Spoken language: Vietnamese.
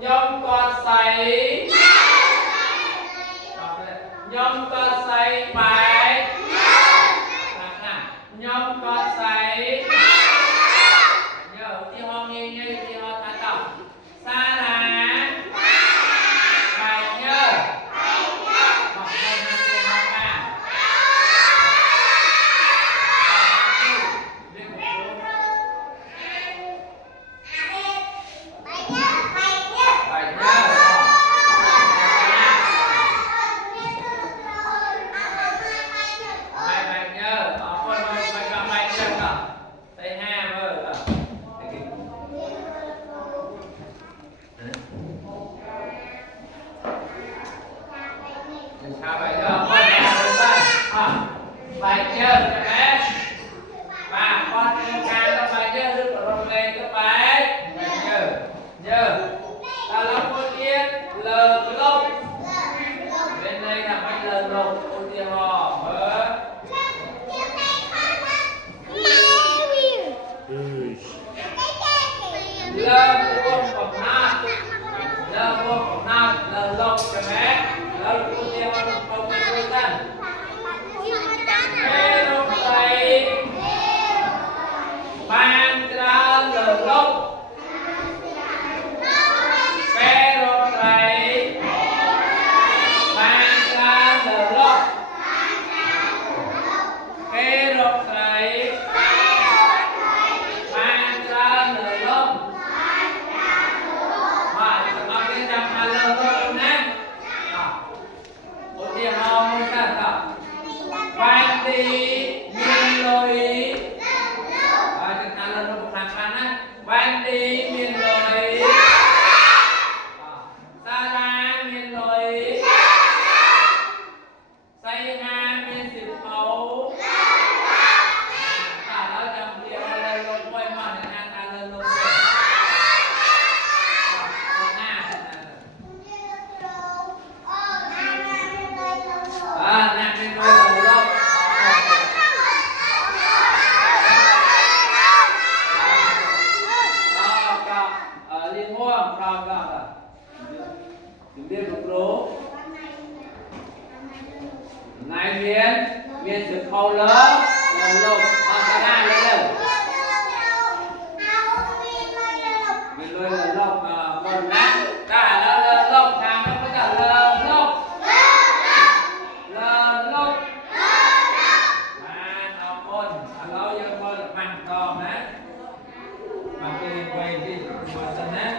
nhom con say nhom con say bài nhom con say nhớที่ห้องเงี้ยที่ห้องท่าต่อซาลาbài nhớบอกให้มาเรียนมาค่ะbài nhớ cho bé và con ca nó bài nhớ được rồng lên cho bé nhớ ta lắm con yên lờ lông bên đây là bánh lờ lông con tiên hò mở lờ vuông cổng nát lờ lông cho bé lờ con tiên hò không có dân ban ra lờ lông pe rô trai ban ra lờ lông pe rô trai ban ra lờ lông mà chúng ta biết rằng là lờ lông nè một tiếng hò một sản phẩm ban đi miền lối ban đi miền lối sa la miền lối say ha miền xịt máu cả đó trong kia lên lông quay mà để ăn ta lên lông nè miền lối đầu đâu liên hoan from God. Chúng biết một lố. Này miền sự khâu lớn, lồng